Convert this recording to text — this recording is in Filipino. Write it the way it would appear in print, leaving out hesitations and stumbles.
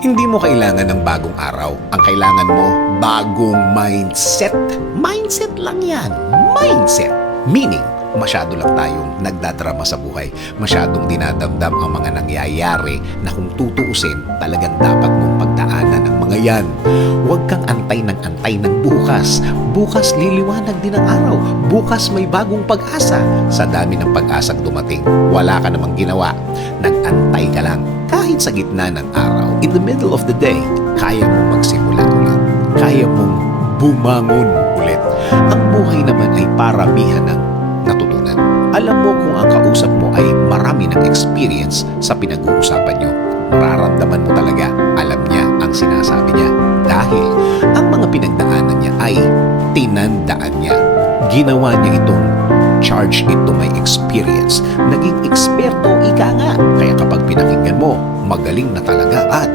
Hindi mo kailangan ng bagong araw. Ang kailangan mo, bagong mindset. Mindset lang yan. Mindset. Meaning, masyado lang tayong nagdadrama sa buhay. Masyadong dinadamdam ang mga nangyayari na kung tutuusin, talagang dapat mong pagdaanan ang mga yan. Huwag kang antay ng bukas. Bukas liliwanag din ang araw. Bukas may bagong pag-asa. Sa dami ng pag-asang dumating, wala ka namang ginawa. Nag-antay ka lang. Kahit sa gitna ng araw, in the middle of the day, kaya mong magsimula ulit. Kaya mong bumangon ulit. Ang buhay naman ay paramihan ng natutunan. Alam mo kung ang kausap mo ay marami ng experience sa pinag-uusapan nyo. Mararamdaman mo talaga, alam niya ang sinasabi niya. Dahil ang mga pinagdaanan niya ay tinandaan niya. Ginawa niya itong charge it to my experience. Naging eksperto, ika nga. Kaya kapag pinakinggan mo, magaling na talaga at